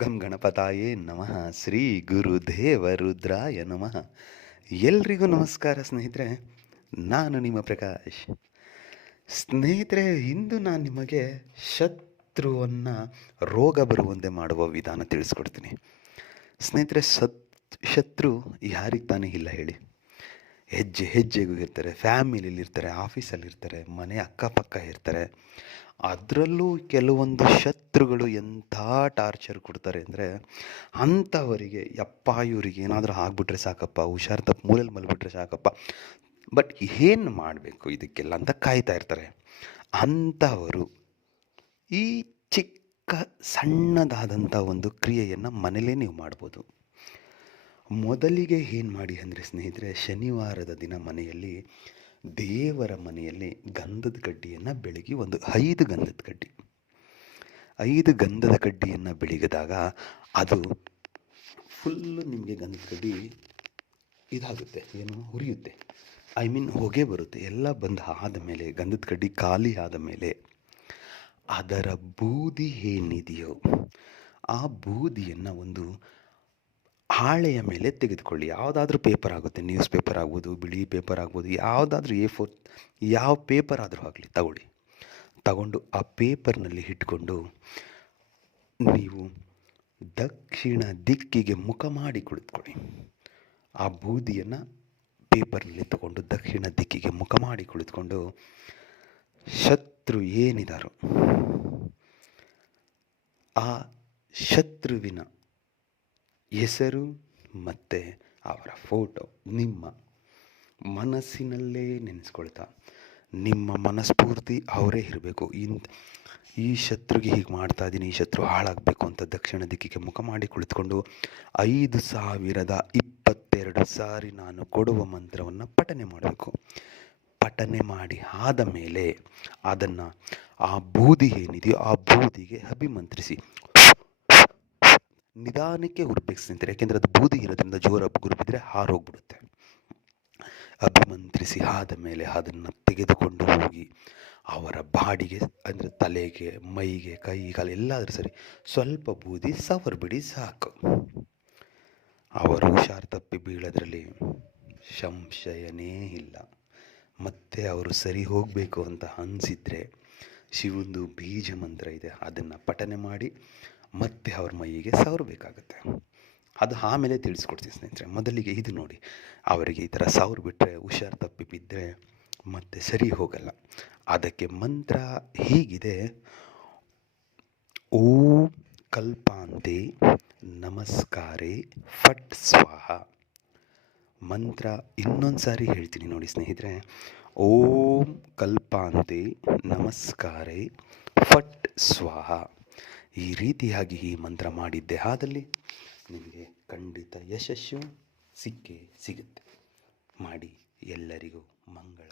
ಗಂ ಗಣಪತಾಯೇ ನಮಃ, ಶ್ರೀ ಗುರುದೇವ ರುದ್ರಾಯ ನಮಃ. ಎಲ್ರಿಗೂ ನಮಸ್ಕಾರ ಸ್ನೇಹಿತರೆ, ನಾನು ನಿಮ್ಮ ಪ್ರಕಾಶ್. ಸ್ನೇಹಿತರೆ, ಇಂದು ನಾನು ನಿಮಗೆ ಶತ್ರುವನ್ನು ರೋಗ ಬರುವಂತೆ ಮಾಡುವ ವಿಧಾನ ತಿಳಿಸ್ಕೊಡ್ತೀನಿ. ಸ್ನೇಹಿತರೆ, ಸತ್, ಶತ್ರು ಯಾರಿಗೆ ತಾನೇ ಇಲ್ಲ ಹೇಳಿ. ಹೆಜ್ಜೆ ಹೆಜ್ಜೆಗೂ ಇರ್ತಾರೆ ಫ್ಯಾಮಿಲಿಲಿ ಇರ್ತಾರೆ, ಆಫೀಸಲ್ಲಿ ಇರ್ತಾರೆ, ಮನೆ ಅಕ್ಕಪಕ್ಕ ಇರ್ತಾರೆ. ಅದರಲ್ಲೂ ಕೆಲವೊಂದು ಶತ್ರುಗಳು ಎಂಥ ಟಾರ್ಚರ್ ಕೊಡ್ತಾರೆ ಅಂದರೆ ಅಂಥವರಿಗೆ, ಯಪ್ಪ ಇವರಿಗೆ ಏನಾದರೂ ಆಗ್ಬಿಟ್ರೆ ಸಾಕಪ್ಪ, ಹುಷಾರು ತಪ್ಪು ಮೂಲೆಯಲ್ಲಿ ಮಲ್ಬಿಟ್ರೆ ಸಾಕಪ್ಪ. ಬಟ್ ಏನು ಮಾಡಬೇಕು ಇದಕ್ಕೆಲ್ಲ ಅಂತ ಕಾಯ್ತಾ ಇರ್ತಾರೆ. ಅಂಥವರು ಈ ಚಿಕ್ಕ ಸಣ್ಣದಾದಂಥ ಒಂದು ಕ್ರಿಯೆಯನ್ನು ಮನೇಲೇ ನೀವು ಮಾಡ್ಬೋದು. ಮೊದಲಿಗೆ ಏನು ಮಾಡಿ ಅಂದರೆ ಸ್ನೇಹಿತರೆ, ಶನಿವಾರದ ದಿನ ಮನೆಯಲ್ಲಿ ದೇವರ ಮನೆಯಲ್ಲಿ ಗಂಧದ ಕಡ್ಡಿಯನ್ನು ಬೆಳಗಿ ಒಂದು ಐದು ಗಂಧದ ಕಡ್ಡಿ. ಐದು ಗಂಧದ ಕಡ್ಡಿಯನ್ನು ಬೆಳಗಿದಾಗ ಅದು ಫುಲ್ಲು ನಿಮಗೆ ಗಂಧದ ಕಡ್ಡಿ ಇದಾಗುತ್ತೆ, ಏನು ಹುರಿಯುತ್ತೆ. ಐ ಮೀನ್ ಹೊಗೆ ಬರುತ್ತೆ, ಎಲ್ಲ ಬಂದು ಆದ ಮೇಲೆ, ಗಂಧದ ಕಡ್ಡಿ ಖಾಲಿ ಆದ ಮೇಲೆ ಅದರ ಬೂದಿ ಏನಿದೆಯೋ, ಆ ಬೂದಿಯನ್ನು ಒಂದು ಹಾಳೆಯ ಮೇಲೆ ತೆಗೆದುಕೊಳ್ಳಿ. ಯಾವುದಾದ್ರೂ ಪೇಪರ್ ಆಗುತ್ತೆ ನ್ಯೂಸ್ ಪೇಪರ್ ಆಗ್ಬೋದು, ಬಿಳಿ ಪೇಪರ್ ಆಗ್ಬೋದು, ಯಾವುದಾದ್ರೂ ಎ ಫೋರ್ ಯಾವ ಪೇಪರ್ ಆದರೂ ಆಗಲಿ, ತಗೊಳ್ಳಿ. ತಗೊಂಡು ಆ ಪೇಪರ್ನಲ್ಲಿ ಇಟ್ಕೊಂಡು ನೀವು ದಕ್ಷಿಣ ದಿಕ್ಕಿಗೆ ಮುಖ ಮಾಡಿ ಕುಳಿತುಕೊಳ್ಳಿ. ಆ ಬೂದಿಯನ್ನು ಪೇಪರ್ನಲ್ಲಿ ತಗೊಂಡು ದಕ್ಷಿಣ ದಿಕ್ಕಿಗೆ ಮುಖ ಮಾಡಿ ಕುಳಿತುಕೊಂಡು ಶತ್ರು ಏನಿದಾರೋ, ಆ ಶತ್ರುವಿನ ಹೆಸರು ಮತ್ತು ಅವರ ಫೋಟೋ ನಿಮ್ಮ ಮನಸ್ಸಿನಲ್ಲೇ ನೆನೆಸ್ಕೊಳ್ತಾ, ನಿಮ್ಮ ಮನಸ್ಫೂರ್ತಿ ಅವರೇ ಇರಬೇಕು. ಇಂಥ ಈ ಶತ್ರುಗೆ ಹೀಗೆ ಮಾಡ್ತಾ ಇದ್ದೀನಿ, ಈ ಶತ್ರು ಹಾಳಾಗಬೇಕು ಅಂತ ದಕ್ಷಿಣ ದಿಕ್ಕಿಗೆ ಮುಖ ಮಾಡಿ ಕುಳಿತುಕೊಂಡು ಐದು ಸಾವಿರದ ಇಪ್ಪತ್ತೆರಡು ಸಾರಿ ನಾನು ಕೊಡುವ ಮಂತ್ರವನ್ನು ಪಠನೆ ಮಾಡಬೇಕು. ಪಠನೆ ಮಾಡಿ ಆದ ಮೇಲೆ ಅದನ್ನು ಆ ಬೂದಿ ಏನಿದೆಯೋ ಆ ಬೂದಿಗೆ ಅಭಿಮಂತ್ರಿಸಿ. ನಿಧಾನಕ್ಕೆ ಹುರ್ಬೇಕು ಸ್ನೇಹಿತರೆ ಯಾಕೆಂದರೆ ಅದು ಬೂದಿ ಇರೋದ್ರಿಂದ ಜೋರ ಗುರುಬಿದ್ರೆ ಹಾರೋಗ್ಬಿಡುತ್ತೆ. ಅಭಿಮಂತ್ರಿಸಿ ಆದ ಮೇಲೆ ಅದನ್ನು ತೆಗೆದುಕೊಂಡು ಹೋಗಿ ಅವರ ಬಾಡಿಗೆ, ಅಂದರೆ ತಲೆಗೆ, ಮೈಗೆ ಕೈ ಕಾಲು ಎಲ್ಲಾದರೂ ಸರಿ ಸ್ವಲ್ಪ ಬೂದಿ ಸವರ್ ಬಿಡಿ ಸಾಕು. ಅವರು ಹುಷಾರು ತಪ್ಪಿ ಬೀಳೋದ್ರಲ್ಲಿ ಸಂಶಯನೇ ಇಲ್ಲ. ಮತ್ತೆ ಅವರು ಸರಿ ಹೋಗಬೇಕು ಅಂತ ಅನಿಸಿದರೆ ಶಿವಂದು ಬೀಜ ಮಂತ್ರ ಇದೆ. ಅದನ್ನು ಪಠನೆ ಮಾಡಿ ಮತ್ತೆ ಅವ್ರ ಮೈಯಿಗೆ ಸವರಬೇಕಾಗತ್ತೆ. ಅದು ಆಮೇಲೆ ತಿಳಿಸ್ಕೊಡ್ತೀನಿ ಸ್ನೇಹಿತರೆ, ಮೊದಲಿಗೆ ಇದು ನೋಡಿ. ಅವರಿಗೆ ಈ ಥರ ಸಾವಿರ ಬಿಟ್ಟರೆ ಹುಷಾರು ತಪ್ಪಿ ಬಿದ್ದರೆ ಮತ್ತೆ ಸರಿ ಹೋಗಲ್ಲ. ಅದಕ್ಕೆ ಮಂತ್ರ ಹೀಗಿದೆ. ಓ ಕಲ್ಪಾಂತೆ ನಮಸ್ಕಾರೇ, ಫಟ್ ಸ್ವಾಹ. ಮಂತ್ರ ಇನ್ನೊಂದು ಸಾರಿ ಹೇಳ್ತೀನಿ ನೋಡಿ ಸ್ನೇಹಿತರೆ. ಓಂ ಕಲ್ಪಾಂತೆ ನಮಸ್ಕಾರೇ, ಫಟ್ ಸ್ವಾಹ. ಈ ರೀತಿಯಾಗಿ ಈ ಮಂತ್ರ ಮಾಡಿದ್ದೆ. ಆದಲ್ಲಿ ನಿಮಗೆ ಖಂಡಿತ ಯಶಸ್ಸು ಸಿಕ್ಕೇ ಸಿಗುತ್ತೆ. ಮಾಡಿ ಎಲ್ಲರಿಗೂ ಮಂಗಳ